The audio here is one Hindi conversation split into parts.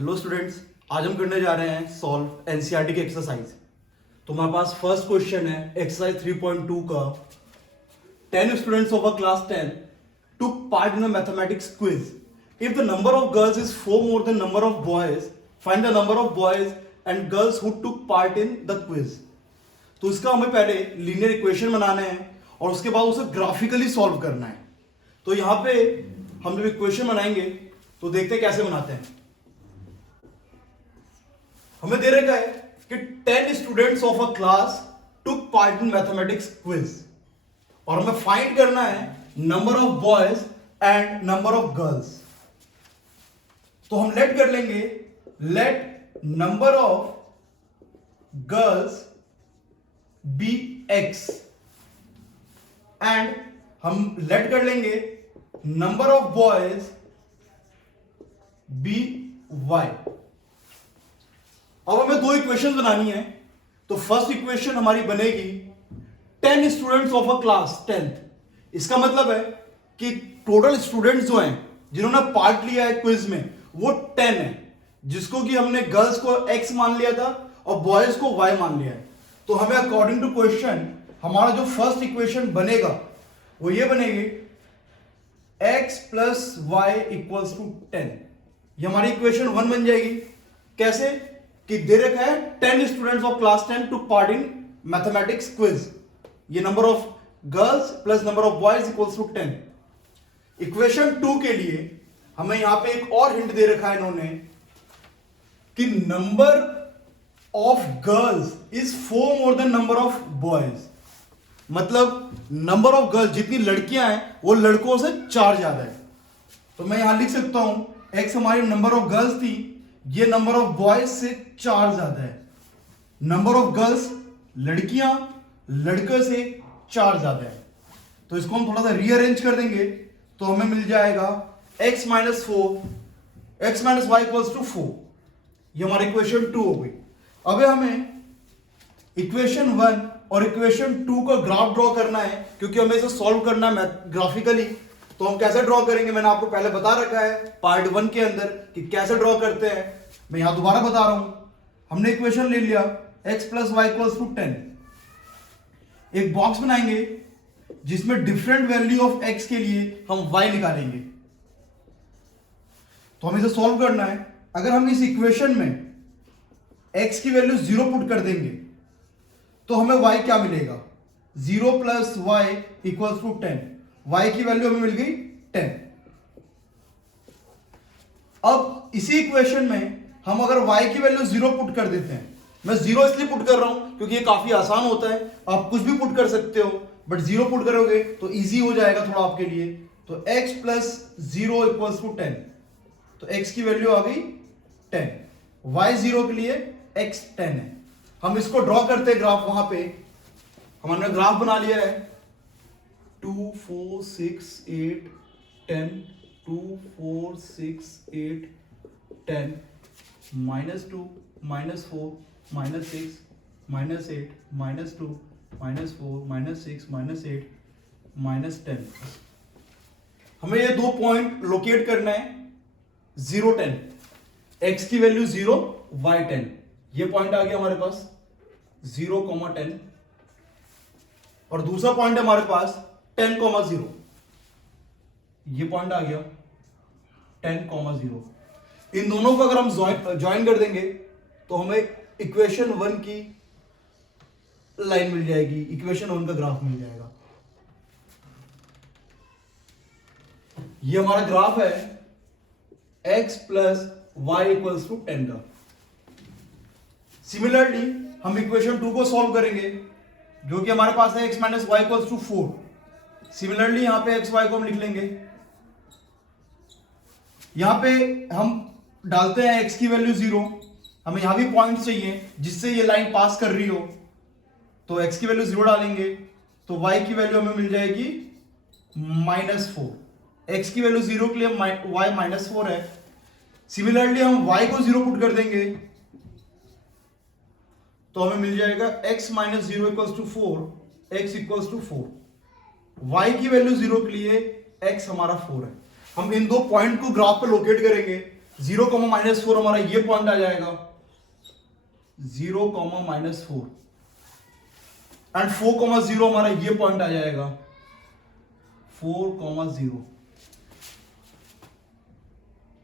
हेलो स्टूडेंट्स, आज हम करने जा रहे हैं सॉल्व एनसीईआरटी की एक्सरसाइज। तो हमारे पास फर्स्ट क्वेश्चन है एक्सरसाइज 3.2 का। 10 students of a class 10 took part in a mathematics quiz. If the number of girls is 4 more than number of boys, find the number of boys and girls who took part in the quiz. तो इसका हमें पहले लीनियर इक्वेशन बनाने हैं और उसके बाद उसे ग्राफिकली सॉल्व करना है। तो यहाँ पे हम जब इक्वेशन बनाएंगे तो देखते हैं कैसे बनाते हैं। हमें दे रखा है कि 10 students of a class took part in mathematics quiz और हमें फाइंड करना है number of boys and number of girls. तो हम लेट कर लेंगे, let number of girls be x and हम लेट कर लेंगे number of boys be y. अब हमें दो इक्वेशन बनानी है। तो फर्स्ट इक्वेशन हमारी बनेगी 10 students of a class 10th। इसका मतलब है कि टोटल स्टूडेंट्स जो हैं जिन्होंने पार्ट लिया है क्विज में वो 10 है, जिसको कि हमने गर्ल्स को x मान लिया था और बॉयज को y मान लिया है। तो हमें अकॉर्डिंग टू क्वेश्चन हमारा जो फर्स्ट इक्वेशन बनेगा वो ये बनेगी x plus y equals to 10। ये हमारी इक्वेशन 1 बन जाएगी। कैसे कि दे रखा है 10 students of class 10 to part in mathematics quiz. ये number of girls plus number of boys equals to 10। Equation 2 के लिए हमें यहां पे एक और हिंट दे रखा है इन्होंने कि number of girls is 4 more then number of boys. मतलब नंबर ऑफ गर्ल्स जितनी लड़कियां हैं वो लड़कों से 4 ज्यादा है। तो मैं यहां लिख सकता हूं एक्स हमारी नंबर ऑफ गर्ल्स थी, ये नंबर ऑफ बॉयज से 4 ज्यादा है। नंबर ऑफ गर्ल्स लड़कियां लड़के से 4 ज्यादा है। तो इसको हम थोड़ा सा रीअरेंज कर देंगे तो हमें मिल जाएगा x minus 4 x minus y equals to 4। ये हमारी इक्वेशन 2 हो गई। अब हमें इक्वेशन 1 और इक्वेशन 2 का ग्राफ ड्रॉ करना है, क्योंकि हमें इसे सॉल्व करना है ग्राफिकली। तो हम कैसे ड्रॉ करेंगे मैंने आपको पहले बता रखा है पार्ट 1 के अंदर कि कैसे ड्रॉ करते हैं। मैं यहां दोबारा बता रहा हूं। हमने इक्वेशन ले लिया x plus y equals to 10। एक बॉक्स बनाएंगे जिसमें डिफरेंट वैल्यू ऑफ x के लिए हम y निकालेंगे। तो हमें इसे सॉल्व करना है। अगर हम इस इक्वेशन में x की वैल्यू 0 पुट कर देंगे तो हमें y क्या मिलेगा? 0 plus y equals to 10। y की वैल्यू हमें मिल गई 10। अब इसी इक्वेशन में हम अगर y की वैल्यू 0 पुट कर देते हैं, मैं 0 इसलिए पुट कर रहा हूं क्योंकि ये काफी आसान होता है, आप कुछ भी पुट कर सकते हो, बट 0 पुट करोगे तो इजी हो जाएगा थोड़ा आपके लिए। तो x प्लस 0 इक्वल्स टू 10। तो x की वैल्यू आ गई 10, y 0 के लिए x 10 है। हम इसको ड्रॉ करते हैं ग्राफ। वहां पे हमने ग्राफ बना लिया है 2 4 6 8 10 2 4 6 8 10 -2 -4 -6 -8 -2 -4 -6 -8 -10। हमें ये दो पॉइंट लोकेट करना है 0 10। x की वैल्यू 0 y 10। ये पॉइंट आ गया हमारे पास 0, 10 और दूसरा पॉइंट है हमारे पास 10, 0। ये पॉइंट आ गया 10, 0। इन दोनों को अगर हम ज्वाइन कर देंगे तो हमें इक्वेशन 1 की लाइन मिल जाएगी, इक्वेशन 1 का ग्राफ मिल जाएगा। ये हमारा ग्राफ है x plus y equals to 10 का। सिमिलरली हम इक्वेशन 2 को सॉल्व करेंगे जो कि हमारे पास है x minus y equals to 4। Similarly यहां पे x y को हम लिख लेंगे। यहां पे हम डालते हैं x की वैल्यू 0। हमें यहां भी पॉइंट चाहिए जिससे ये लाइन पास कर रही हो, तो x की वैल्यू 0 डालेंगे तो y की वैल्यू हमें मिल जाएगी -4। x की वैल्यू 0 के लिए y -4 है। सिमिलरली हम y को 0 पुट कर देंगे तो हमें मिल जाएगा x minus 0 equals to 4, x equals to 4। y की वैल्यू 0 के लिए x हमारा 4 है। हम इन दो पॉइंट को ग्राफ पे लोकेट करेंगे। 0, -4 हमारा ये पॉइंट आ जाएगा, 0, -4 एंड 4, 0 हमारा ये पॉइंट आ जाएगा, 4, 0।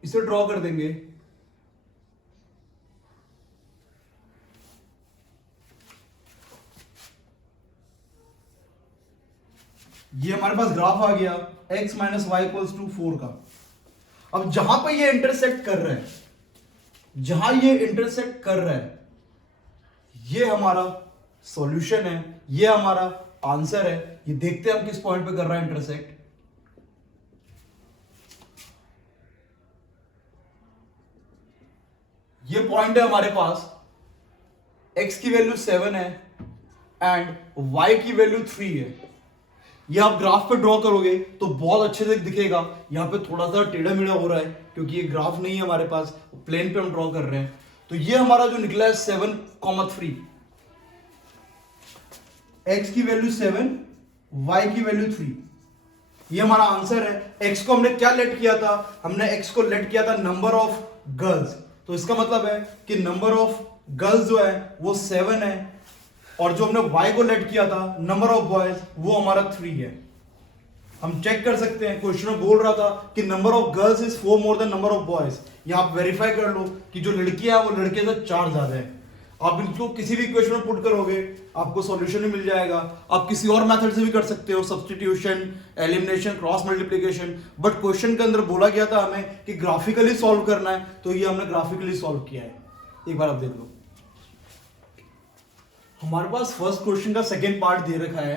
इसे ड्रॉ कर देंगे। ये हमारे पास ग्राफ आ गया x - y = 4 का। अब जहां पे ये इंटरसेक्ट कर रहा है, जहां ये इंटरसेक्ट कर रहा है, ये हमारा सॉल्यूशन है, ये हमारा आंसर है। ये देखते हैं हम किस पॉइंट पे कर रहा है इंटरसेक्ट। ये पॉइंट है हमारे पास, x की वैल्यू 7 है एंड y की वैल्यू 3 है। ये आप ग्राफ पे ड्रॉ करोगे तो बहुत अच्छे से दिखेगा। यहां पे थोड़ा सा टेढ़ा मेढ़ा हो रहा है क्योंकि ये ग्राफ नहीं है हमारे पास, प्लेन पे हम ड्रॉ कर रहे हैं। तो ये हमारा जो निकला है 7, 3, x की वैल्यू 7, y की वैल्यू 3, ये हमारा आंसर है। x को हमने क्या लेट किया था? हमने x को लेट किया था नंबर ऑफ गर्ल्स। तो इसका मतलब है कि नंबर ऑफ गर्ल्स जो है वो 7 है, और जो हमने y को लेट किया था नंबर ऑफ बॉयज वो हमारा 3 है। हम चेक कर सकते हैं, क्वेश्चन में बोल रहा था कि number of girls is 4 more then number of boys. यहां आप वेरीफाई कर लो कि जो लड़कियां हैं वो लड़के से 4 ज्यादा है। आप इनको किसी भी क्वेश्चन में पुट करोगे आपको सॉल्यूशन भी मिल जाएगा। आप किसी और मेथड से भी कर सकते हो, substitution, elimination, cross multiplication, but question के अंदर बोला गया था हमें कि ग्राफिकली सॉल्व करना है, तो ये हमने ग्राफिकली सॉल्व किया है। एक बार आप देख लो, हमारे पास फर्स्ट क्वेश्चन का सेकेंड पार्ट दे रखा है।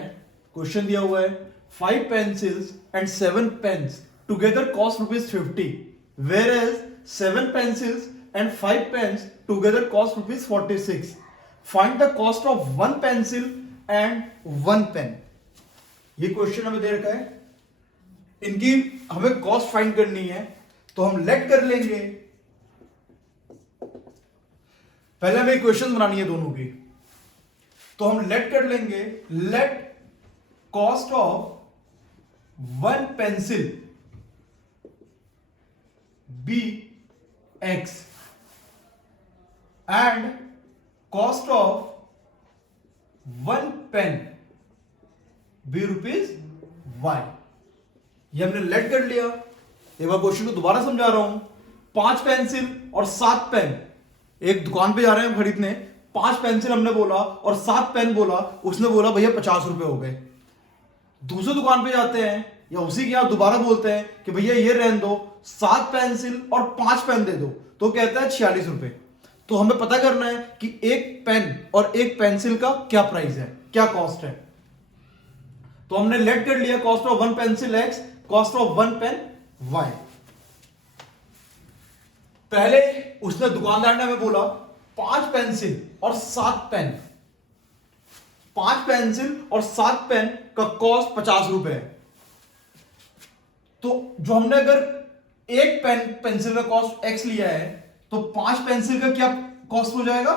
क्वेश्चन दिया हुआ है 5 pencils and 7 pens together cost ₹50, whereas 7 pencils and 5 pens together cost ₹46. Find the cost of 1 pencil and 1 pen. ये क्वेश्चन हमें दे रखा है, इनकी हमें कॉस्ट फाइंड करनी है। तो हम लेट कर लेंगे, पहले हमें इक्वेशन बनानी है दोनों की। तो हम लेट कर लेंगे, let cost of 1 pencil be x and cost of 1 pen be ₹y। ये हमने लेट कर लिया। एक बार क्वेश्चन को दोबारा समझा रहा हूं। 5 पेंसिल और 7 पेन, एक दुकान पे जा रहे हैं खरीदने, 5 पेंसिल हमने बोला और 7 पेन बोला, उसने बोला भैया 50 रुपए हो गए। दूसरी दुकान पे जाते हैं या उसी के यहां दोबारा बोलते हैं कि भैया ये रहने दो, 7 पेंसिल और 5 पेन दे दो, तो कहता है 46 रुपए। तो हमें पता करना है कि एक पेन और एक पेंसिल का क्या प्राइस है, क्या कॉस्ट है। तो हमने लेट कर लिया cost of 1 pencil x, cost of 1 pen y। पहले उसने दुकानदार ने हमें बोला 5 पेंसिल और 7 पेन, 5 पेंसिल और 7 पेन का कॉस्ट 50 रुपए है। तो जो हमने अगर एक पेंसिल का कॉस्ट x लिया है, तो 5 पेंसिल का क्या कॉस्ट हो जाएगा?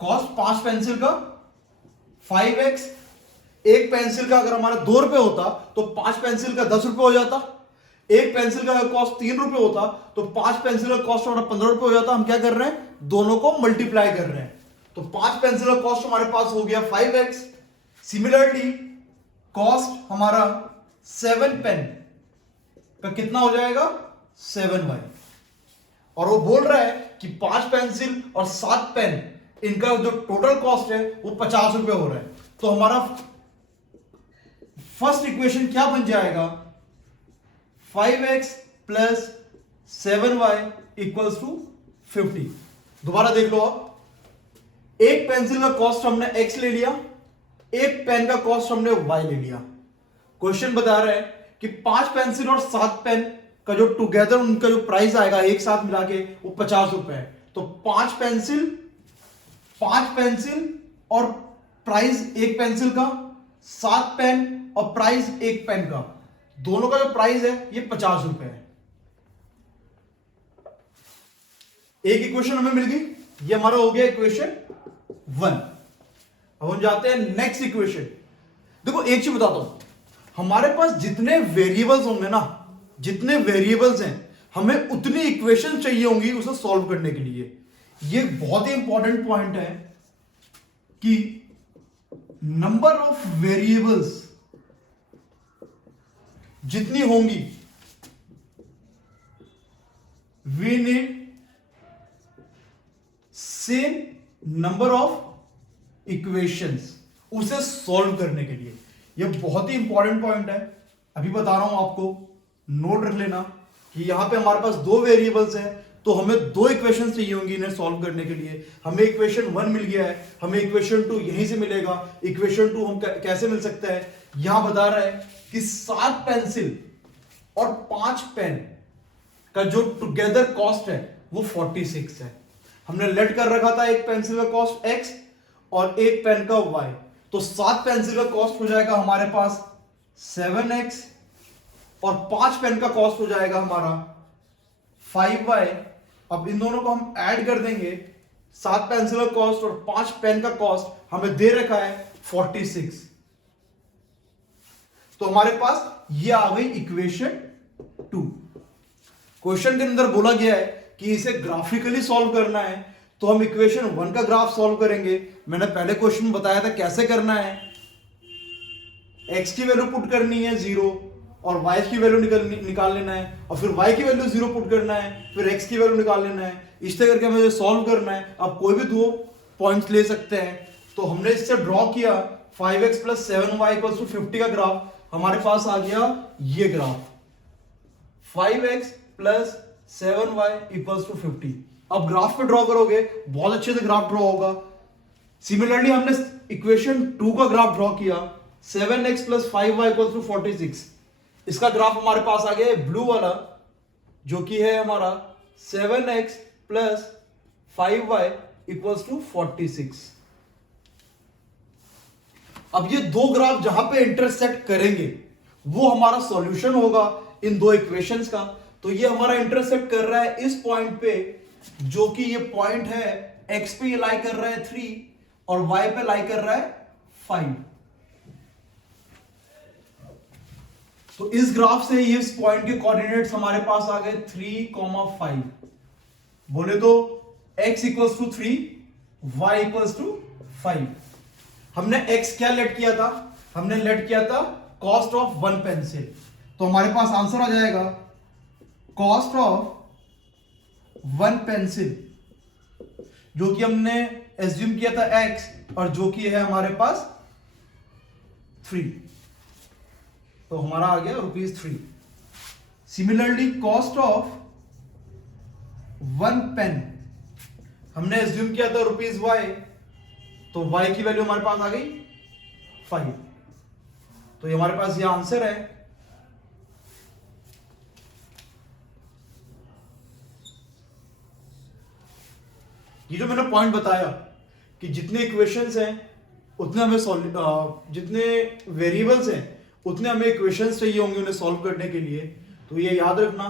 कॉस्ट 5 पेंसिल का 5x। एक पेंसिल का अगर हमारा 2 रुपए होता तो 5 पेंसिल का 10 रुपए हो जाता। एक पेंसिल का कॉस्ट 3 रुपए होता तो 5 पेंसिल का कॉस्ट हमारा 15 रुपए हो जाता। हम क्या कर रहे हैं? दोनों को मल्टीप्लाई कर रहे हैं। तो 5 पेंसिल का कॉस्ट हमारे पास हो गया 5x। सिमिलरली कॉस्ट हमारा 7 पेन का कितना हो जाएगा? 7y। और वो बोल रहा है कि 5 पेंसिल और 7 पेन, इनका जो टोटल कॉस्ट है वो 50 रुपए हो रहा है। तो हमारा फर्स्ट इक्वेशन क्या बन जाएगा? 5x plus 7y equals to 50। दोबारा देख लो आप, एक पेंसिल का कॉस्ट हमने x ले लिया, एक पेन का कॉस्ट हमने y ले लिया। क्वेश्चन बता रहा है कि 5 पेंसिल और 7 पेन का जो टुगेदर उनका जो प्राइस आएगा एक साथ मिला के वो 50 रुपए है। तो 5 पेंसिल और प्राइस एक पेंसिल का, 7 पेन और प्राइस एक पेन का, दोनों का जो प्राइस है ये 50 रुपए है। एक इक्वेशन हमें मिल गई, ये हमारा हो गया इक्वेशन 1। अब हम जाते हैं नेक्स्ट इक्वेशन। देखो एक चीज बताता हूं, हमारे पास जितने वेरिएबल्स होंगे ना जितने वेरिएबल्स हैं हमें उतनी इक्वेशन चाहिए होंगी उसे सॉल्व करने के लिए। ये बहुत ही इंपॉर्टेंट पॉइंट है कि नंबर ऑफ वेरिएबल्स जितनी होंगी we need same number of equations उसे सॉल्व करने के लिए। यह बहुत ही इंपॉर्टेंट पॉइंट है, अभी बता रहा हूं आपको, नोट रख लेना कि यहां पे हमारे पास दो वेरिएबल्स हैं तो हमें दो इक्वेशन चाहिए होंगी इन्हें सॉल्व करने के लिए। हमें इक्वेशन 1 मिल गया है, हमें इक्वेशन 2 यहीं से मिलेगा। इक्वेशन 2 हम कैसे मिल सकता है, यहां बता रहा है कि 7 पेंसिल और 5 पेन का जो टुगेदर कॉस्ट है वो 46 है। हमने लेट कर रखा था एक पेंसिल का कॉस्ट x और एक पेन का y, तो 7 पेंसिल का कॉस्ट हो जाएगा हमारे पास 7x और 5 पेन का कॉस्ट हो जाएगा हमारा 5y। अब इन दोनों को हम ऐड कर देंगे, 7 पेंसिल का कॉस्ट और 5 पेन का कॉस्ट हमें दे रखा है 46। तो हमारे पास ये आ गई इक्वेशन 2। क्वेश्चन के अंदर बोला गया है कि इसे ग्राफिकली सॉल्व करना है, तो हम इक्वेशन 1 का ग्राफ सॉल्व करेंगे। मैंने पहले क्वेश्चन में बताया था कैसे करना है। x की वैल्यू पुट करनी है 0 और y की वैल्यू निकाल लेना है, और फिर y की वैल्यू 0 पुट करना है, फिर x की वैल्यू निकाल लेना है। इस तरह करके हमें सॉल्व करना है। अब कोई भी दो पॉइंट्स ले सकते हैं, तो हमने इससे ड्रॉ किया 5x + 7y = 50 का ग्राफ। हमारे पास आ गया ये ग्राफ 5x + 7y = 50। अब ग्राफ पे ड्रॉ करोगे बहुत अच्छे से ग्राफ ड्रॉ होगा। सिमिलरली हमने इक्वेशन 2 का ग्राफ ड्रॉ किया 7x + 5y = 46। इसका ग्राफ हमारे पास आ गया ब्लू वाला, जो कि है हमारा 7x + 5y = 46। अब ये दो ग्राफ जहां पे इंटरसेक्ट करेंगे वो हमारा सॉल्यूशन होगा इन दो इक्वेशंस का। तो ये हमारा इंटरसेक्ट कर रहा है इस पॉइंट पे, जो कि ये पॉइंट है x पे ये लाई कर रहा है 3 और y पे लाई कर रहा है 5। तो इस ग्राफ से इस पॉइंट के कोऑर्डिनेट्स हमारे पास आ गए 3, 5। बोले तो x = 3, y = 5। हमने x क्या लेट किया था, हमने लेट किया था कॉस्ट ऑफ 1 पेंसिल। तो हमारे पास आंसर आ जाएगा कॉस्ट ऑफ 1 पेंसिल, जो कि हमने एज्यूम किया था x और जो कि है हमारे पास 3। तो हमारा आ गया ₹3। सिमिलरली कॉस्ट ऑफ 1 पेन हमने एज्यूम किया था ₹y, तो y की वैल्यू हमारे पास आ गई 5। तो ये हमारे पास ये आंसर है। ये जो मैंने पॉइंट बताया कि जितने इक्वेशंस हैं उतने हमें जितने वेरिएबल्स हैं उतने हमें इक्वेशंस चाहिए होंगे उन्हें सॉल्व करने के लिए। तो ये याद रखना,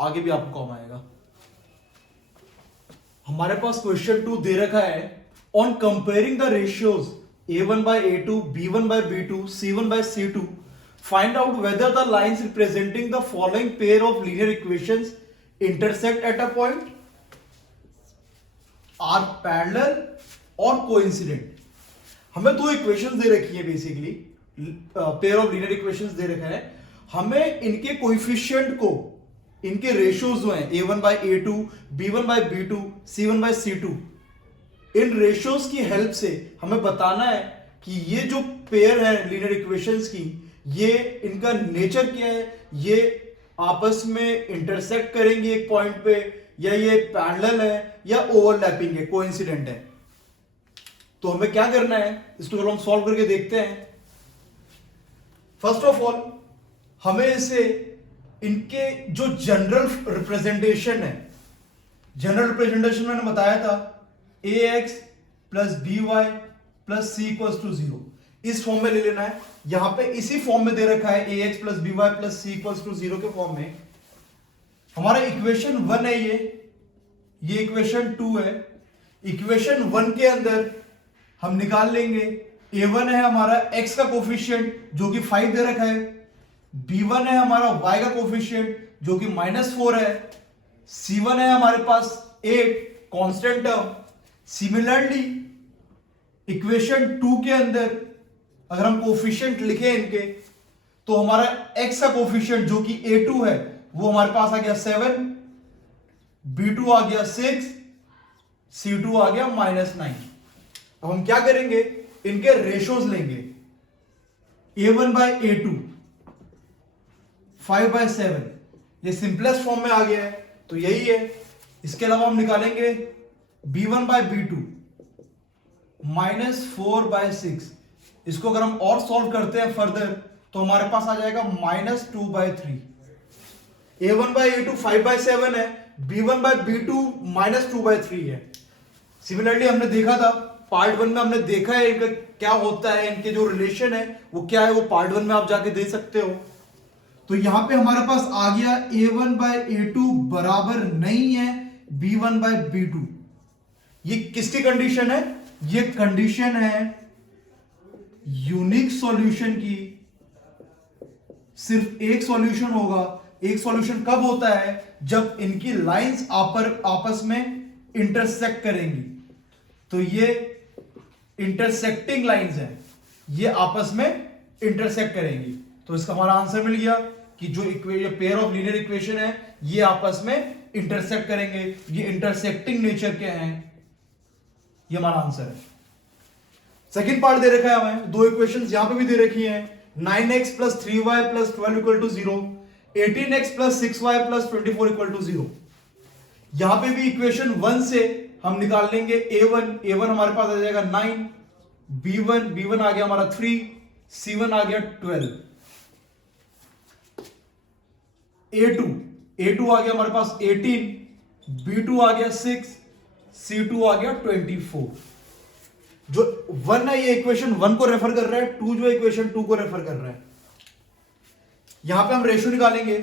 आगे भी आपको काम आएगा। हमारे पास क्वेश्चन 2 दे रखा है on comparing the ratios a1/a2, b1/b2, c1/c2, find out whether the lines representing the following pair of linear equations intersect at a point, are parallel or coincident। हमें दो इक्वेशंस दे रखी है, basically pair of linear equations दे रखा है। हमें इनके कोएफिशिएंट को, इनके रेशियोज जो हैं a1/a2, b1/b2, c1/c2, इन रेशियोज की हेल्प से हमें बताना है कि ये जो पेयर है लीनियर इक्वेशंस की, ये इनका नेचर क्या है, ये आपस में इंटरसेक्ट करेंगे एक पॉइंट पे, या ये पैरेलल है या ओवरलैपिंग है, कोइंसिडेंट है। तो हमें क्या करना है, इसको हम सॉल्व करके देखते हैं। फर्स्ट ऑफ ऑल हमें इसे इनके जो जनरल रिप्रेजेंटेशन है, जनरल रिप्रेजेंटेशन मैंने बताया था ax + by + c = 0, इस फॉर्म में ले लेना है। यहां पे इसी फॉर्म में दे रखा है ax + by + c = 0 के फॉर्म में। हमारा इक्वेशन 1 है, ये इक्वेशन 2 है। इक्वेशन 1 के अंदर हम निकाल लेंगे a1 है हमारा x का कोफिशिएंट जो कि 5 दे रखा है, b1 है हमारा y का कोफिशिएंट जो कि -4 है, C1 है हमारे पास 8 कांस्टेंट टर्म। सिमिलरली इक्वेशन 2 के अंदर अगर हम कोफिशिएंट लिखें इनके, तो हमारा x का कोफिशिएंट जो कि A2 है वो हमारे पास आ गया 7, B2 आ गया 6, C2 आ गया -9। अब हम क्या करेंगे, इनके रेशोज लेंगे। A1 बाय A2 5/7, ये सिंपलेस्ट फॉर्म में आ गया है तो यही है। इसके अलावा हम निकालेंगे B1 बाय B2 -4/6। इसको अगर हम और सॉल्व करते हैं फर्दर तो हमारे पास आ जाएगा -2/3। A1 बाय A2 5/7 है, B1 बाय B2 -2/3 है। सिमिलरली हमने देखा था पार्ट 1 में, हमने देखा है इनका क्या होता है, इनके जो रिलेशन है वो क्या है, वो पार्ट 1 में आप जाके देख सकते हो। तो यहां पे हमारे पास आ गया A1 बाय A2 बराबर नहीं है B1 बाय B2। ये किसकी कंडीशन है, ये कंडीशन है यूनिक सॉल्यूशन की। सिर्फ एक सॉल्यूशन होगा। एक सॉल्यूशन कब होता है, जब इनकी लाइंस आपस में इंटरसेक्ट करेंगी। तो ये इंटरसेक्टिंग लाइंस है, ये आपस में इंटरसेक्ट करेंगी। तो इसका हमारा आंसर मिल गया कि जो पेयर ऑफ लीनियर इक्वेशन है ये आपस में इंटरसेक्ट करेंगे, ये इंटरसेक्टिंग नेचर के हैं। ये हमारा आंसर है। सेकंड पार्ट दे रखा है हमें, दो इक्वेशंस यहां पे भी दे रखी हैं। 9x + 3y + 12 = 0, 18x + 6y + 24 = 0। यहां पे भी इक्वेशन 1 से हम निकाल लेंगे A1 हमारे पास आ जाएगा 9, B1 आ गया हमारा 3, C1 आ गया 12, A2 आ गया हमारे पास 18, B2 आ गया 6, C2 आ गया 24। जो 1 है ये इक्वेशन 1 को रेफर कर रहा है, 2 जो इक्वेशन 2 को रेफर कर रहा है। यहां पे हम रेशियो निकालेंगे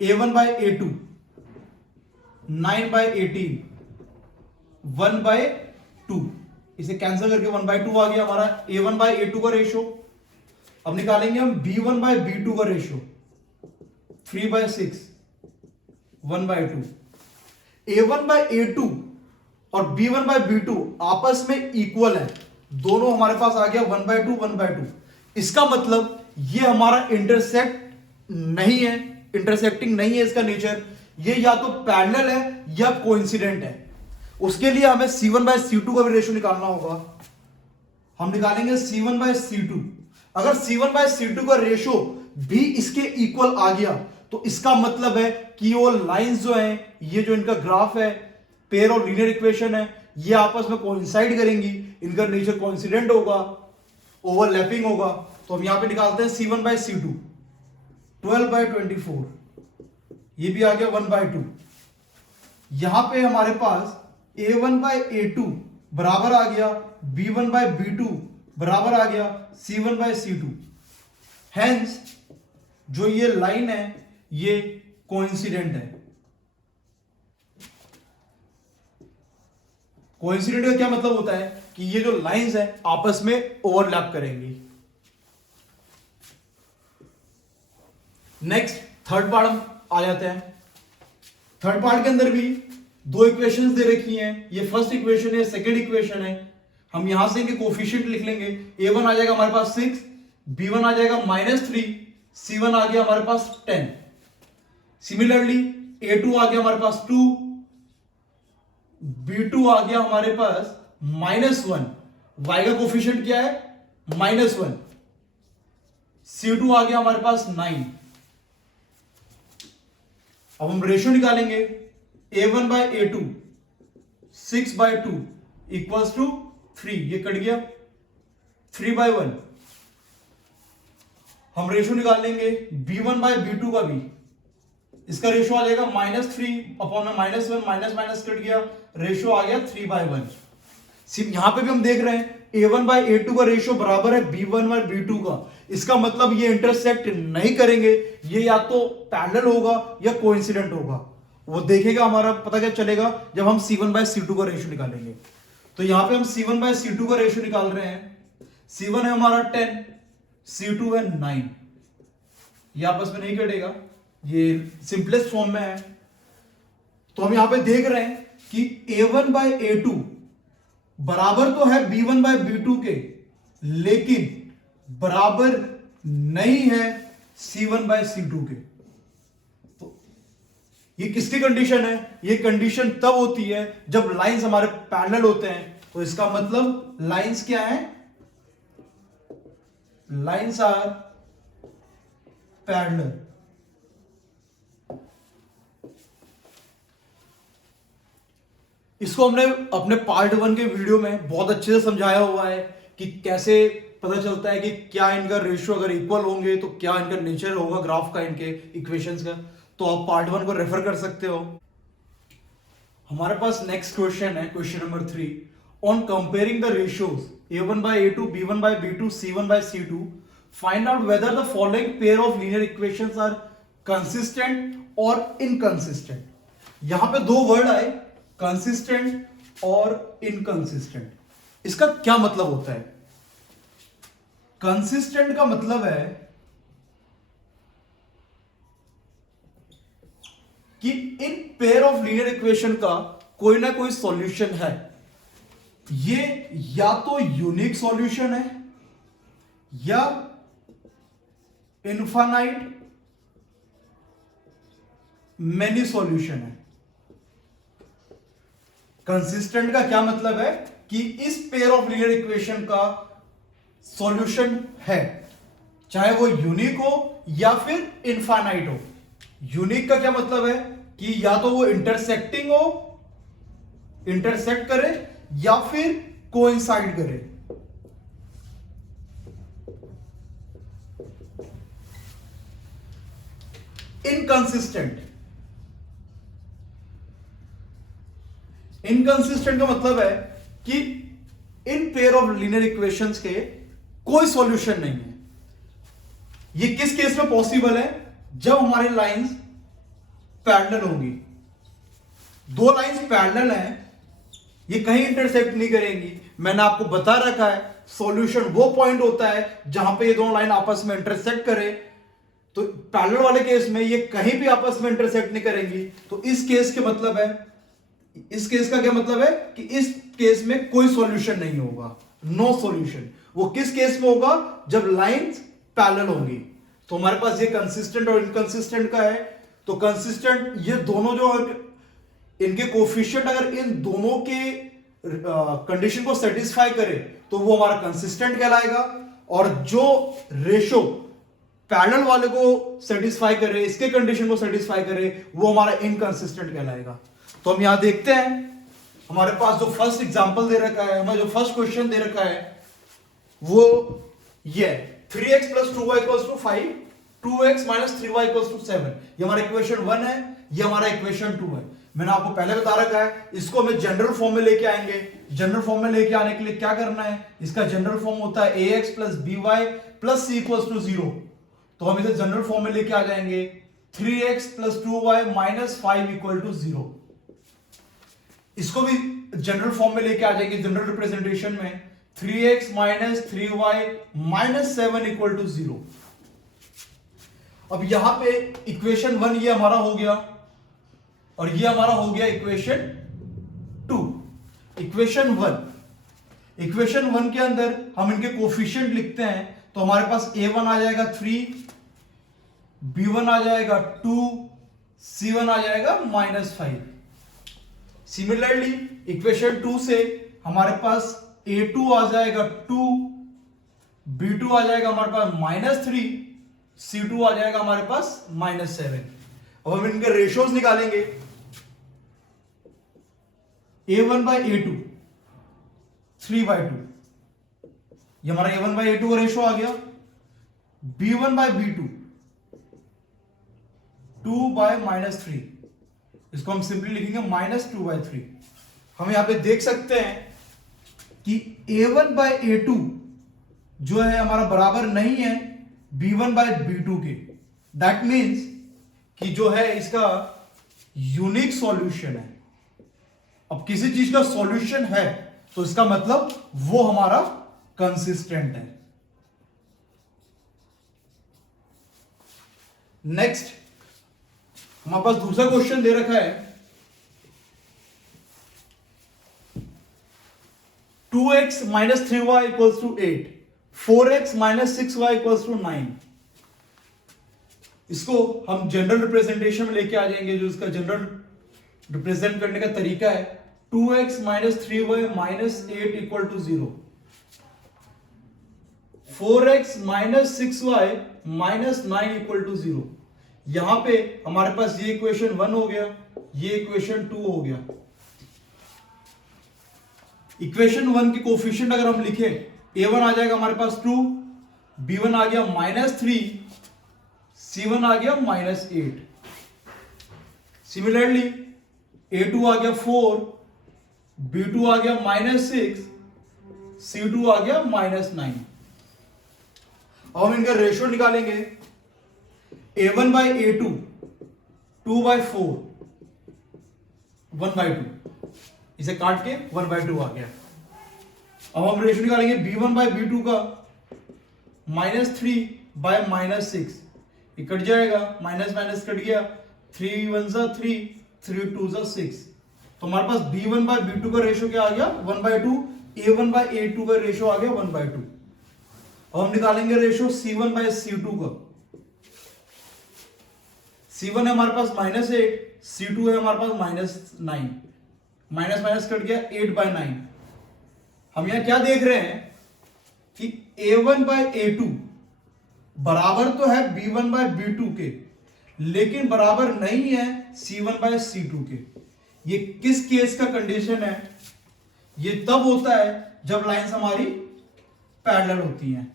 A1 बाय A2 9/18 1/2, इसे कैंसिल करके 1/2 आ गया हमारा A1 बाय A2 का रेशियो। अब निकालेंगे हम B1 बाय B2 का रेशियो 3/6 1/2। A1 बाय A2 और B1 बाय B2 आपस में इक्वल है, दोनों हमारे पास आ गया 1/2 1/2। इसका मतलब ये हमारा इंटरसेक्ट नहीं है, इंटरसेक्टिंग नहीं है इसका नेचर। ये या तो पैरेलल है या कोइंसिडेंट है। उसके लिए हमें C1 बाय C2 का भी रेशियो निकालना होगा। हम निकालेंगे C1 बाय C2। अगर C1 बाय C2 का रेशियो भी इसके इक्वल आ गया तो इसका मतलब है कि वो लाइंस जो हैं, ये जो इनका ग्राफ है, पेयर ऑफ लीनियर इक्वेशन है, ये आपस में कोइंसाइड करेंगी, इनका नेचर कोइंसिडेंट होगा, ओवरलैपिंग होगा। तो हम यहां पे निकालते हैं C1 बाय C2 12/24, ये भी आ गया 1/2। यहां पे हमारे पास A1 बाय A2 बराबर आ गया B1 बाय B2 बराबर आ गया C1 बाय C2। हेंस जो ये लाइन है ये कोइंसिडेंट है। कोइंसिडेंट का क्या मतलब होता है कि ये जो लाइंस है आपस में ओवरलैप करेंगी। नेक्स्ट थर्ड पार्ट हम आ जाते हैं। थर्ड पार्ट के अंदर भी दो इक्वेशंस दे रखी हैं। ये फर्स्ट इक्वेशन है, सेकंड इक्वेशन है। हम यहां से इनके कोफिशिएंट लिख लेंगे। A1 आ जाएगा हमारे पास 6, B1 आ जाएगा -3, C1 आ गया हमारे पास 10। सिमिलरली A2 आ गया हमारे पास 2, B2 आ गया हमारे पास -1, Y का कोफिशिएंट क्या है -1, C2 आ गया हमारे पास 9। अब हम रेशियो निकालेंगे A1 bye A2 6/2 equals to 3, ये कट गया 3/1। हम रेशियो निकाल लेंगे B1 बाय B2 का भी, इसका रेशियो आ जाएगा -3 अपॉन में -1, माइनस कट गया, रेशियो आ गया 3/1। सिर्फ यहां पे भी हम देख रहे हैं A1 बाय A2 का रेशियो बराबर है B1 बाय B2 का। इसका मतलब ये इंटरसेक्ट नहीं करेंगे, ये या तो पैरेलल होगा या कोइंसिडेंट होगा। वो देखेगा, हमारा पता क्या चलेगा जब हम C1 बाय C2 का रेशियो निकालेंगे। तो यहां पे हम C1 बाय C2 का रेशियो निकाल रहे हैं। C1 है हमारा 10, C2 है 9, ये आपस में नहीं कटेगा, ये सिंपलेस्ट फॉर्म में है। तो हम यहां पे देख रहे हैं कि A1 बाय A2 बराबर तो है B1 बाय B2 के, लेकिन बराबर नहीं है C1 बाय C2 के। तो ये किसकी कंडीशन है? ये कंडीशन तब होती है जब लाइंस हमारे पैरेलल होते हैं। तो इसका मतलब लाइंस क्या है? Lines are parallel. इसको हमने अपने पार्ट 1 के वीडियो में बहुत अच्छे से समझाया हुआ है कि कैसे पता चलता है कि क्या इनका रेशियो अगर इक्वल होंगे तो क्या इनका नेचर होगा ग्राफ का, इनके इक्वेशंस का। तो आप पार्ट 1 को रेफर कर सकते हो। हमारे पास नेक्स्ट क्वेश्चन है, question number 3, on comparing the ratios A1 by A2, B1 by B2, C1 by C2, find out whether the following pair of linear equations are consistent or inconsistent। यहां पे दो वर्ड आए, कंसिस्टेंट और इनकंसिस्टेंट। इसका क्या मतलब होता है? कंसिस्टेंट का मतलब है कि in pair of linear equation का कोई ना कोई सॉल्यूशन है। ये या तो यूनिक सॉल्यूशन है या इनफाइनाइट मेनी सॉल्यूशन है। कंसिस्टेंट का क्या मतलब है कि इस पेयर ऑफ लीनियर इक्वेशन का सॉल्यूशन है, चाहे वो यूनिक हो या फिर इनफाइनाइट हो। यूनिक का क्या मतलब है कि या तो वो इंटरसेक्टिंग हो, इंटरसेक्ट करे, या फिर कोइंसाइड करे। इनकंसिस्टेंट, इनकंसिस्टेंट का मतलब है कि in pair of linear equations के कोई सॉल्यूशन नहीं है। ये किस केस में पॉसिबल है? जब हमारी लाइंस पैरेलल होंगी। दो लाइंस पैरेलल हैं, ये कहीं इंटरसेक्ट नहीं करेंगी। मैंने आपको बता रखा है सॉल्यूशन वो पॉइंट होता है जहां पे ये दोनों लाइन आपस में इंटरसेक्ट करे। तो पैरेलल वाले केस में ये कहीं भी आपस में इंटरसेक्ट नहीं करेंगी। तो इस केस के मतलब है, इस केस का क्या मतलब है कि इस केस में कोई सॉल्यूशन नहीं होगा, नो सॉल्यूशन। वो किस केस में होगा? जब लाइंस पैरेलल होंगी। तो हमारे पास ये कंसिस्टेंट और इनकंसिस्टेंट का है। तो कंसिस्टेंट, ये दोनों जो इनके कोफिशिएंट अगर इन दोनों के कंडीशन को सेटिस्फाई करे तो वो हमारा कंसिस्टेंट कहलाएगा। और जो रेशो पैरेलल वाले को सेटिस्फाई करे, इसके कंडीशन को सेटिस्फाई करे, वो हमारा इनकंसिस्टेंट कहलाएगा। तो हम यहां देखते हैं, हमारे पास जो फर्स्ट एग्जांपल दे रखा है, हमें जो फर्स्ट क्वेश्चन दे रखा है वो ये 3x + 2y = 5, 2x - 3y = 7। ये हमारा इक्वेशन 1 है, ये हमारा इक्वेशन 2 है। मैंने आपको पहले बता रखा है, इसको हमें जनरल फॉर्म में लेके आएंगे। जनरल फॉर्म में लेके आने के लिए क्या करना है? इसका जनरल फॉर्म होता है ax + by + c = 0। तो हम इसे जनरल फॉर्म में लेके आ जाएंगे, 3x + 2y - 5 = 0। इसको भी जनरल फॉर्म में लेके आ जाएंगे, जनरल रिप्रेजेंटेशन में 3x - 3y - 7 = 0। अब यहां पे इक्वेशन 1 ये हमारा हो गया और ये हमारा हो गया इक्वेशन 2। इक्वेशन 1 के अंदर हम इनके कोफिशिएंट लिखते हैं। तो हमारे पास a1 आ जाएगा 3, b1 आ जाएगा 2, c1 आ जाएगा -5। सिमिलरली इक्वेशन 2 से हमारे पास a2 आ जाएगा 2, b2 आ जाएगा हमारे पास -3, c2 आ जाएगा हमारे पास -7। अब हम इनके रेशियोज निकालेंगे। a1 by a2 3/2, ये हमारा a1 by a2 का रेशियो आ गया। b1 by b2 2/-3, इसको हम सिंपली लिखेंगे -2/3। हम यहां पे देख सकते हैं कि a1 by a2 जो है हमारा बराबर नहीं है b1 by b2 के। दैट मीन्स कि जो है इसका यूनिक सॉल्यूशन है। अब किसी चीज का सॉल्यूशन है तो इसका मतलब वो हमारा कंसिस्टेंट है। नेक्स्ट, हमारे पास दूसरा क्वेश्चन दे रखा है 2x minus 3y equals to 8, 4x minus 6y equals to 9। इसको हम जनरल रिप्रेजेंटेशन में लेके आ जाएंगे, जो इसका जनरल रिप्रेजेंट करने का तरीका है 2x minus 3y minus 8 equal to 0, 4x minus 6y minus 9 equal to 0। यहां पे हमारे पास ये इक्वेशन 1 हो गया, ये इक्वेशन 2 हो गया। इक्वेशन 1 के कोफिशिएंट अगर हम लिखे, a1 आ जाएगा हमारे पास 2, b1 आ गया माइनस 3, c1 आ गया माइनस 8। सिमिलरली a2 आ गया 4, b2 आ गया माइनस 6, c2 आ गया माइनस 9। अब हम इनका रेशियो निकालेंगे, a1 by a2 2 by 4 1 by 2, इसे काट के 1 बाई 2 आ गया। अब हम रेशियो निकालेंगे b1 बाई b2 का, माइनस 3 बाय माइनस 6, ये कट जाएगा, माइनस माइनस कट गया, 3 1 जा 3, 3 2 जा 6। तो हमारे पास b1 बाय b2 का रेशियो क्या आ गया 1 बाई 2, a1 बाय a2 का रेशियो आ गया 1 बाई 2। अब हम निकालेंगे रेशियो c1 बाय c2 का, c1 है हमारे पास माइनस 8, c2 है हमारे पास माइनस 9, माइनस माइनस कट गया 8 बाय 9। हम यहां क्या देख रहे हैं कि a1 बाय a2 बराबर तो है b1 बाय b2 के, लेकिन बराबर नहीं है c1 बाय c2 के। ये किस केस का कंडीशन है? ये तब होता है जब लाइंस हमारी पैरेलल होती हैं,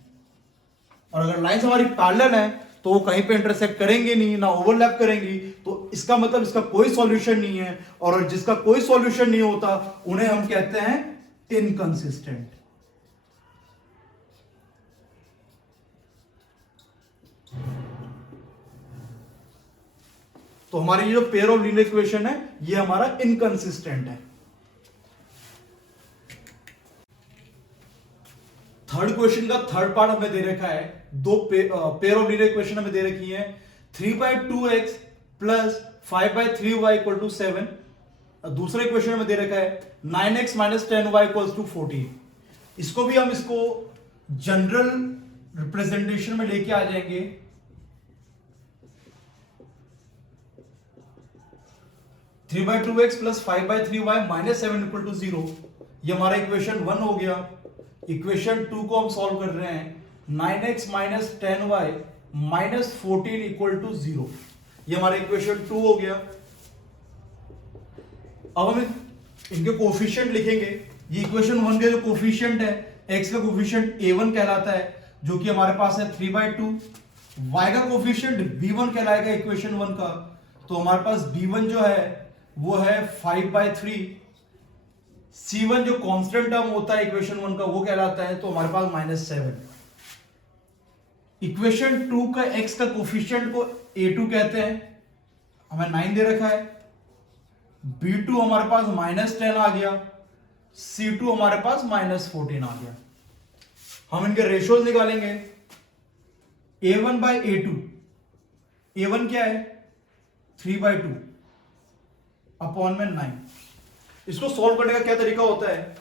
और अगर लाइंस हमारी पैरेलल है तो वो कहीं पे इंटरसेक्ट करेंगे नहीं, ना ओवरलैप करेंगी, तो इसका मतलब इसका कोई सॉल्यूशन नहीं है। और जिसका कोई सॉल्यूशन नहीं होता उन्हें हम कहते हैं इनकंसिस्टेंट। तो हमारी जो पेयर ऑफ लीनियर इक्वेशन है ये हमारा इनकंसिस्टेंट है। थर्ड क्वेश्चन का थर्ड पार्ट हमें दे रखा है, दो पेयर ऑफ लीनियर इक्वेशन हमें दे रखी है, 3/2x plus 5/3y equal to 7। दूसरे इक्वेशन में दे रखा है 9x minus 10y equal to 14। इसको भी हम इसको जनरल रिप्रेजेंटेशन में लेके आ जाएंगे। 3/2x plus 5/3y minus 7 equal to 0। ये हमारा इक्वेशन 1 हो गया। इक्वेशन 2 को हम सॉल्व कर रहे हैं, 9x minus 10y minus 14 equal to 0। ये हमारा इक्वेशन 2 हो गया। अब हम इनके कोफिशिएंट लिखेंगे। ये इक्वेशन 1 के जो कोफिशिएंट है, x का कोफिशिएंट a1 कहलाता है, जो कि हमारे पास है 3/2। y का कोफिशिएंट b1 कहलाएगा इक्वेशन 1 का, तो हमारे पास b1 जो है वो है 5/3। c1 जो कांस्टेंट टर्म होता है इक्वेशन 1 का वो कहलाता है, तो हमारे पास -7। इक्वेशन 2 का x का कोफिशिएंट को a2 कहते हैं, हमें 9 दे रखा है। b2 हमारे पास -10 आ गया, c2 हमारे पास -14 आ गया। हम इनके रेशियोज निकालेंगे। a1 बाय a2, a1 क्या है 3/2 अपॉन में 9। इसको सॉल्व करने का क्या तरीका होता है,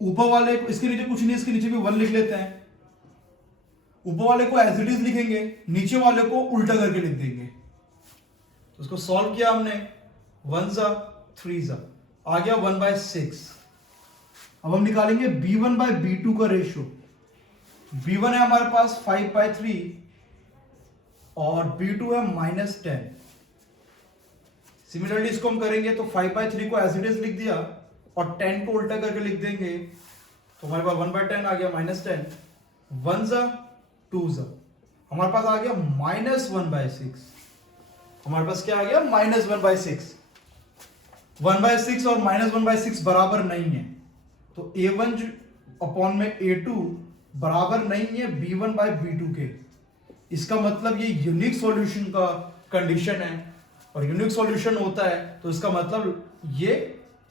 ऊपर वाले को, इसके नीचे कुछ नहीं, इसके नीचे भी 1 लिख लेते हैं। ऊपर वाले को एज इट इज लिखेंगे, नीचे वाले को उल्टा करके लिख देंगे। तो इसको सॉल्व किया हमने, 1 जा 3 जा आ गया 1/6। अब हम निकालेंगे b1 बाय b2 का रेशियो। b1 है हमारे पास 5/3 और b2 है -10। सिमिलरली इसको हम करेंगे तो 5/3 को एज इट इज लिख दिया और 10 को उल्टा करके लिख देंगे, तो हमारे पास 1/10 आ गया -10। 1 जा 2 जा हमारे पास आ गया -1/6। हमारे पास क्या आ गया -1/6। 1/6 और -1/6 बराबर नहीं है, तो a1 अपॉन में a2 बराबर नहीं है b1 बाय b2 के। इसका मतलब ये यूनिक सॉल्यूशन का कंडीशन है, और यूनिक सॉल्यूशन होता है तो इसका मतलब ये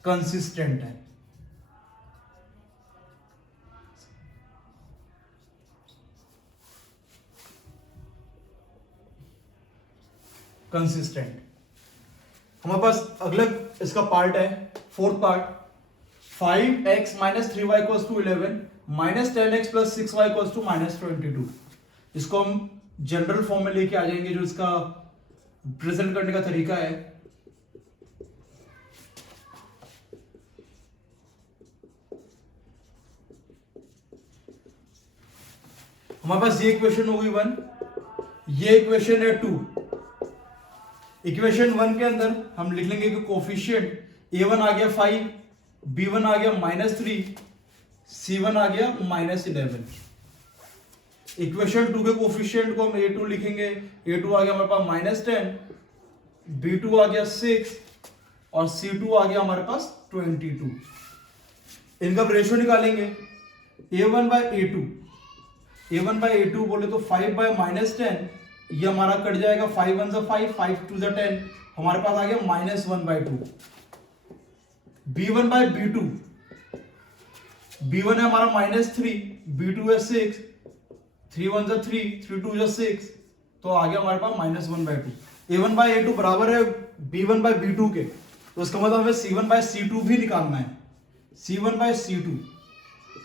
कंसिस्टेंट है। कंसिस्टेंट। हमारे पास अगला इसका पार्ट है, fourth part, 5x minus 3y equals to 11 minus 10x plus 6y equals to minus 22। इसको हम जनरल फॉर्म में लेके आ जाएंगे, जो इसका प्रेजेंट करने का तरीका है। हमारे पास ये इक्वेशन होगी 1, ये इक्वेशन है 2। इक्वेशन 1 के अंदर हम लिख लेंगे कि कोफिशिएंट a1 आ गया 5, b1 आ गया -3, c1 आ गया -11। इक्वेशन 2 के कोफिशिएंट को हम a2 लिखेंगे, a2 आ गया हमारे पास -10, b2 आ गया 6 और c2 आ गया हमारे पास 22। इनका रेशियो निकालेंगे, a1 bye a2, a1 bye a2 बोले तो 5 बाय -10, ये हमारा कट जाएगा, 5 1 = 5, 5 2 = 10, हमारे पास आ गया -1/2। b1 बाय b2, b1 है हमारा -3, b2 है 6, 3 1 = 3, 3 2 = 6, तो आ गया हमारे पास -1/2। a1 बाय a2 बराबर है b1 बाय b2 के, तो इसका मतलब हमें c1 बाय c2 भी निकालना है। c1 बाय c2,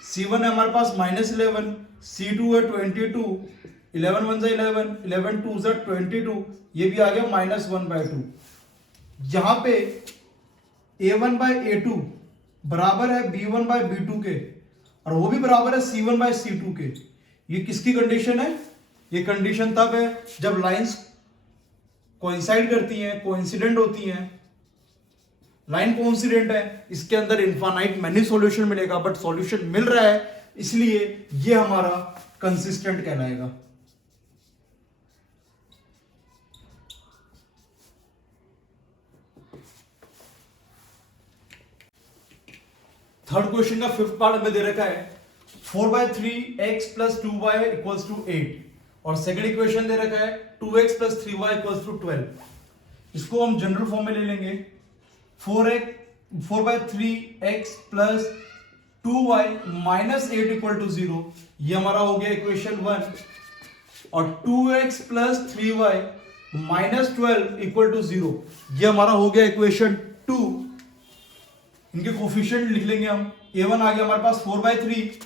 c1 है हमारे पास -11, c2 है 22, 11 1 = 11, 11 2 = 22, ये भी आ गया -1/2। यहां पे a1 बाय a2 बराबर है b1 बाय b2 के, और वो भी बराबर है c1 बाय c2 के। ये किसकी कंडीशन है? ये कंडीशन तब है जब लाइंस कोइंसाइड करती हैं, कोइंसिडेंट होती हैं। लाइन कोइंसिडेंट है, इसके अंदर इनफाइनाइट मैनी सॉल्यूशन मिलेगा, बट सॉल्यूशन मिल रहा है, इसलिए ये हमारा कंसिस्टेंट कहलाएगा। थर्ड क्वेश्चन का फिफ्थ पार्ट हमें दे रखा है 4/3x + 2y = 8, और सेकंड इक्वेशन दे रखा है 2x + 3y = 12। इसको हम जनरल फॉर्म में ले लेंगे, 4/3x + 2y - 8 = 0, ये हमारा हो गया इक्वेशन 1, और 2x + 3y - 12 = 0, ये हमारा हो गया इक्वेशन 2। इनके कोफिशिएंट लिख लेंगे हम, a1 आ गया हमारे पास 4/3,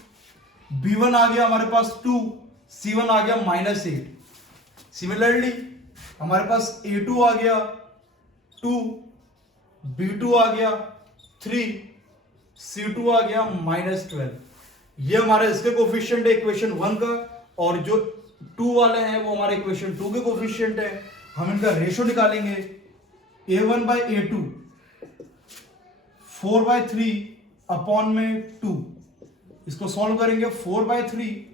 b1 आ गया हमारे पास 2, c1 आ गया -8। सिमिलरली हमारे पास a2 आ गया 2, b2 आ गया 3, c2 आ गया -12। ये हमारे इसके कोफिशिएंट है इक्वेशन 1 का, और जो 2 वाले हैं वो हमारे इक्वेशन 2 के कोफिशिएंट है। हम इनका रेशियो निकालेंगे, a1 बाय a2 4/3 अपॉन में 2, इसको सॉल्व करेंगे 4/3,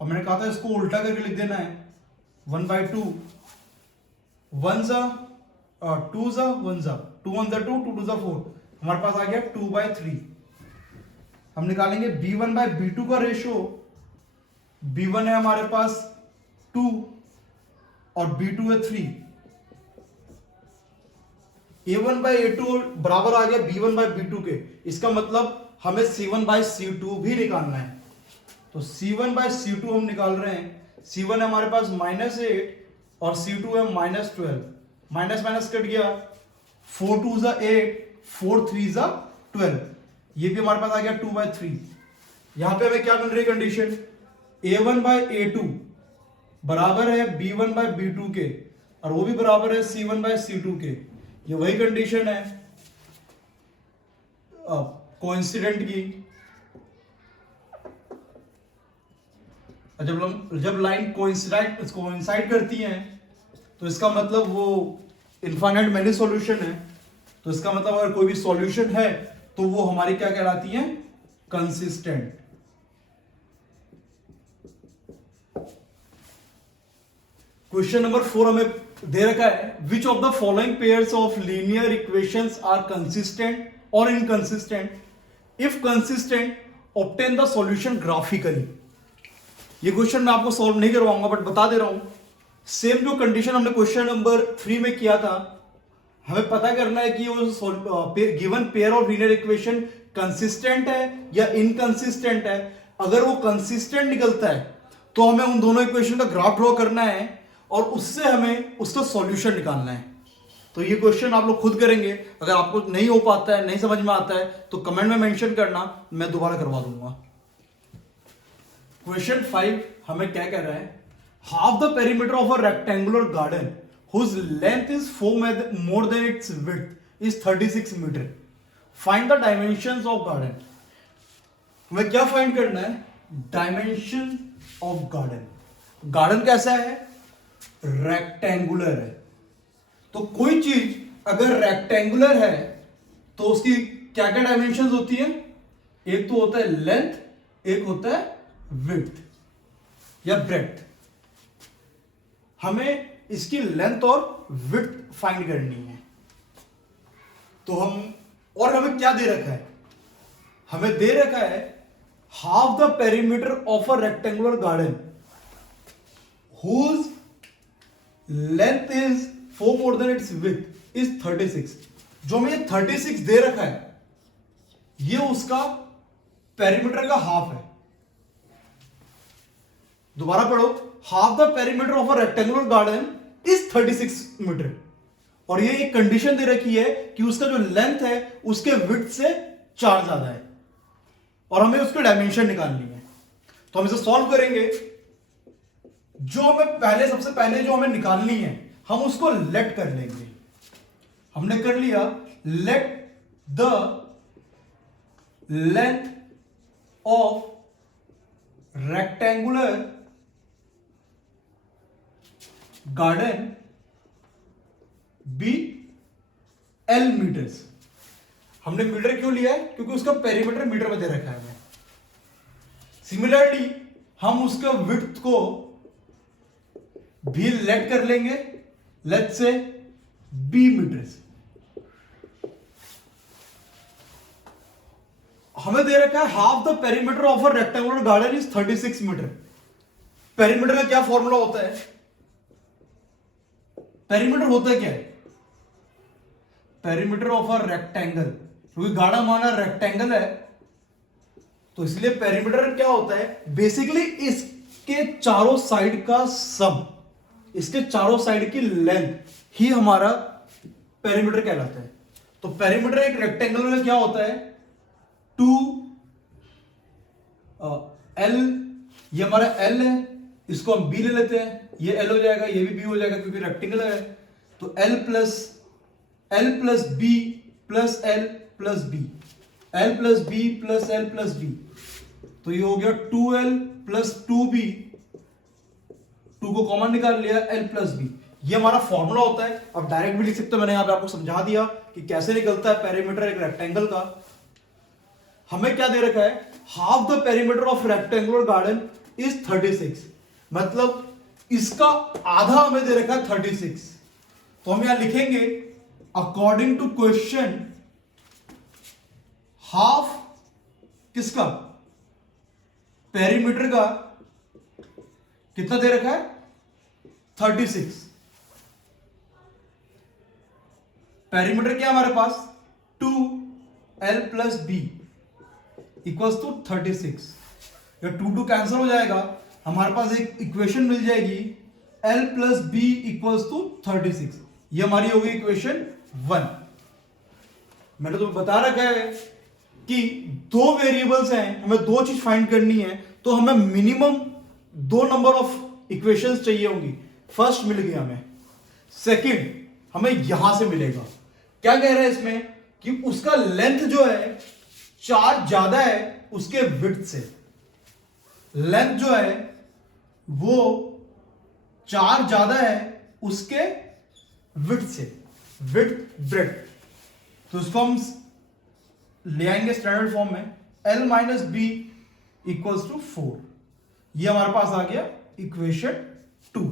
और मैंने कहा था इसको उल्टा करके लिख देना है 1/2, 1 ज़ा 2 ज़ा 1 ज़ा 2 1 ज़ा 2, 2 2 ज़ा 4, हमारे पास आ गया 2/3। हम निकालेंगे b1 बाय b2 का रेशियो, b1 है हमारे पास 2 और b2 है 3, a1 बाय a2 बराबर आ गया b1 बाय b2 के। इसका मतलब हमें c1 बाय c2 भी निकालना है, तो c1 बाय c2 हम निकाल रहे हैं। c1 है हमारे पास -8 और c2 है -12, माइनस माइनस कट गया, 4 2 ज़ा 8, 4 3 ज़ा 12, ये भी हमारे पास आ गया 2/3। यहां पे हमें क्या मिल रही कंडीशन, a1 बाय a2 बराबर है b1 बाय b2 के, और वो भी बराबर है c1 बाय c2 के। ये वही कंडीशन है कोइंसिडेंट की। जब लाइन कोइंसाइड करती हैं तो इसका मतलब वो इनफाइनाइट मैनी सॉल्यूशन है, तो इसका मतलब अगर कोई भी सॉल्यूशन है तो वो हमारी क्या कहलाती है, कंसिस्टेंट। क्वेश्चन नंबर 4 हमें दे रखा है, which of the following pairs of linear equations are consistent और inconsistent, if consistent obtain the solution graphically. ये क्वेश्चन मैं आपको सॉल्व नहीं करवाऊंगा, बट बता दे रहा हूं, सेम जो कंडीशन हमने क्वेश्चन नंबर 3 में किया था, हमें पता करना है कि वो given pair of linear equation consistent है या इनकंसिस्टेंट है। अगर वो कंसिस्टेंट निकलता है तो हमें उन दोनों इक्वेशन का ग्राफ ड्रॉ करना है और उससे हमें उसका सॉल्यूशन निकालना है। तो ये क्वेश्चन आप लोग खुद करेंगे। अगर आपको नहीं हो पाता है, नहीं समझ में आता है, तो कमेंट में मेंशन करना, मैं दोबारा करवा दूंगा। क्वेश्चन 5 हमें क्या कह रहा है, half the perimeter of a rectangular garden whose length is 4 more than its width is 36 metre, find the dimensions of garden. हमें क्या फाइंड करना है, डायमेंशन ऑफ गार्डन। गार्डन कैसा है, रेक्टेंगुलर है। तो कोई चीज अगर रेक्टेंगुलर है तो उसकी क्या क्या डायमेंशंस होती है, एक तो होता है लेंथ, एक होता है विड्थ या ब्रेड्थ। हमें इसकी लेंथ और विड्थ फाइंड करनी है। तो हमें क्या दे रखा है, हमें दे रखा है half the perimeter of a rectangular garden whose length is 4 more than its width is 36। जो हमें ये 36 दे रखा है, ये उसका पेरीमीटर का हाफ है। दोबारा पढ़ो, half the perimeter of a rectangular garden is 36 metre. और ये एक कंडीशन दे रखी है कि उसका जो लेंथ है उसके विड्थ से 4 ज्यादा है, और हमें उसकी डायमेंशन निकालनी है। तो हम इसे सॉल्व करेंगे। जो हमें सबसे पहले जो हमें निकालनी है, हम उसको लेट कर लेंगे। हमने कर लिया, let the length of rectangular garden be L metres. हमने मीटर क्यों लिया है, क्योंकि उसका पेरीमीटर मीटर में दे रखा है हमें। सिमिलरली हम उसका विड्थ को भी लेट कर लेंगे, लेट्स से बी मीटर्स। हमें दे रखा है half the perimeter of a rectangular garden is 36 metre. Perimeter का क्या फॉर्मूला होता है, पेरीमीटर होता क्या है, पेरीमीटर ऑफ अ रेक्टेंगल, क्योंकि गार्डन हमारा रेक्टेंगल है, तो इसलिए पेरीमीटर क्या होता है, बेसिकली इसके चारों साइड का सम, इसके चारों साइड की लेंथ ही हमारा पेरीमीटर कहलाता है। तो पेरीमीटर एक रेक्टेंगल में क्या होता है, 2 एल, ये हमारा एल है, इसको हम बी ले लेते हैं, ये एल हो जाएगा, ये भी बी हो जाएगा क्योंकि रेक्टेंगल है। तो L plus B plus L plus B, L plus B plus L plus B, तो ये हो गया 2l प्लस 2b, 2 को कॉमन निकाल लिया, l प्लस बी। ये हमारा फॉर्मूला होता है। अब डायरेक्ट भी लिख सकते हो, मैंने यहां पे आपको समझा दिया कि कैसे निकलता है पेरीमीटर एक रेक्टेंगल का। हमें क्या दे रखा है, half the perimeter of rectangular garden is 36, मतलब इसका आधा हमें दे रखा है 36। तो हम यहां लिखेंगे अकॉर्डिंग टू क्वेश्चन, हाफ किसका, पेरीमीटर का कितना दे रखा है, 36। पेरीमीटर क्या हमारे पास, 2l plus B equals to 36। ये 2 कैंसिल हो जाएगा, हमारे पास एक इक्वेशन मिल जाएगी, l plus B equals to 36। ये हमारी होगी इक्वेशन 1। मैंने तुम्हें बता रखा है कि 2 वेरिएबल्स हैं, हमें 2 चीज फाइंड करनी है, तो हमें मिनिमम 2 नंबर ऑफ इक्वेशंस चाहिए होंगी। फर्स्ट मिल गया हमें, सेकंड हमें यहां से मिलेगा। क्या कह रहा है इसमें कि उसका लेंथ जो है 4 ज्यादा है उसके विड्थ से, लेंथ जो है वो 4 ज्यादा है उसके विड्थ से, विड्थ ब्रेड्थ। तो इसको हम ले आएंगे स्टैंडर्ड फॉर्म में, l minus B equals to 4। ये हमारे पास आ गया इक्वेशन 2।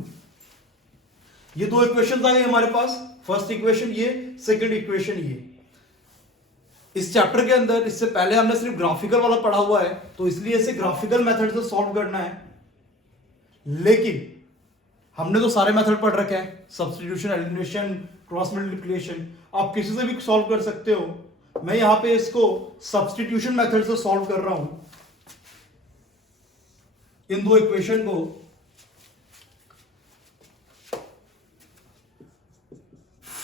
ये 2 इक्वेशन आ गए हमारे पास, फर्स्ट इक्वेशन ये, सेकंड इक्वेशन ये। इस चैप्टर के अंदर इससे पहले हमने सिर्फ ग्राफिकल वाला पढ़ा हुआ है, तो इसलिए इसे ग्राफिकल मेथड से सॉल्व करना है। लेकिन हमने तो सारे मेथड पढ़ रखे हैं, सब्स्टिट्यूशन, एलिमिनेशन, क्रॉस मल्टीप्लिकेशन, आप किसी से भी सॉल्व कर सकते हो। मैं यहां पे इसको सब्स्टिट्यूशन मेथड से सॉल्व कर रहा हूं, इन 2 इक्वेशन को।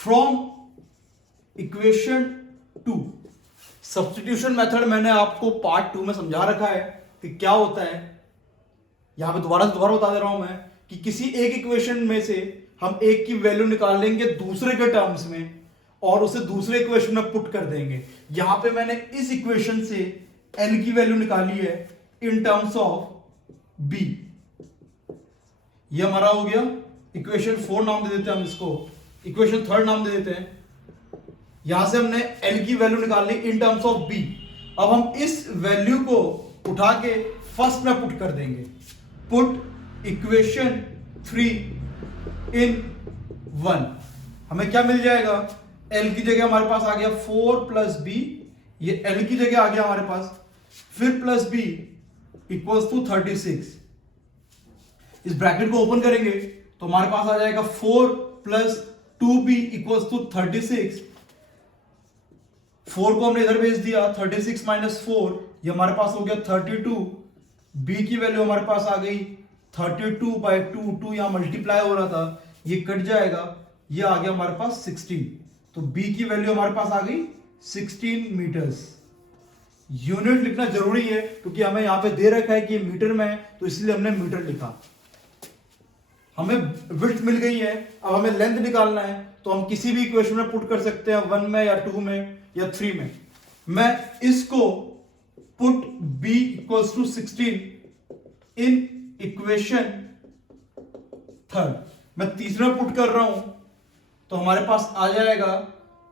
फ्रॉम इक्वेशन 2, सब्स्टिट्यूशन मेथड मैंने आपको पार्ट 2 में समझा रखा है कि क्या होता है। यहां पे दोबारा बता दे रहा हूं मैं कि किसी एक इक्वेशन में से हम एक की वैल्यू निकाल लेंगे दूसरे के टर्म्स में और उसे दूसरे इक्वेशन में पुट कर देंगे। यहां पे मैंने इस इक्वेशन से L की वैल्यू निकाली है इन टर्म्स ऑफ B। ये हमारा हो गया इक्वेशन 4 नाम दे देते हैं हम इसको, इक्वेशन 3 नाम दे देते हैं। यहां से हमने L की वैल्यू निकाल ली इन टर्म्स ऑफ B। अब हम इस वैल्यू को उठा के फर्स्ट में पुट कर देंगे। पुट इक्वेशन 3 इन 1, हमें क्या मिल जाएगा? L की जगह हमारे पास आ गया 4 प्लस B, ये L की जगह आ गया हमारे पास, फिर प्लस B इक्वल्स टू 36। इस ब्रैकेट को ओपन करेंगे तो हमारे पास आ जाएगा 4 प्लस 2B इक्वल्स टू 36। 4 को हमने इधर भेज दिया, 36 माइनस 4 ये हमारे पास हो गया 32। B की वैल्यू हमारे पास आ गई 32 बाई 2 यहां मल्टीप्लाई हो रहा था, ये कट जाएगा, ये आ गया हमारे पास 16। तो B की वैल्यू हमारे पास आ गई 16 मीटर्स। यूनिट लिखना जरूरी है क्योंकि हमें यहां पे दे रखा है कि ये मीटर में है, तो इसलिए हमने मीटर लिखा। हमें विड्थ मिल गई है, अब हमें लेंथ निकालना है, तो हम किसी भी इक्वेशन में पुट कर सकते हैं, 1 में या 2 में या 3 में। मैं इसको put B equals to 16 in equation 3, मैं तीसरा पुट कर रहा हूं, तो हमारे पास आ जाएगा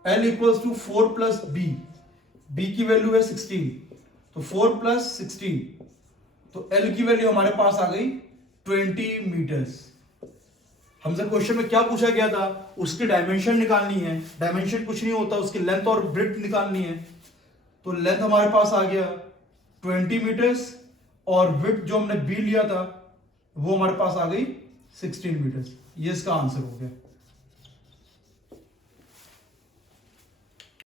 L equals to 4 plus B की वैल्यू है 16, तो 4 प्लस 16, तो L की वैल्यू हमारे पास आ गई 20 मीटर्स। हमसे क्वेश्चन में क्या पूछा गया था? उसकी डायमेंशन निकालनी है। डायमेंशन कुछ नहीं होता, उसकी लेंथ और ब्रेड्थ निकालनी है। तो लेंथ हमारे पास आ गया 20 मीटर्स और विड्थ जो हमने B लिया था वो हमारे पास आ गई 16 मीटर्स। ये इसका आंसर हो गया।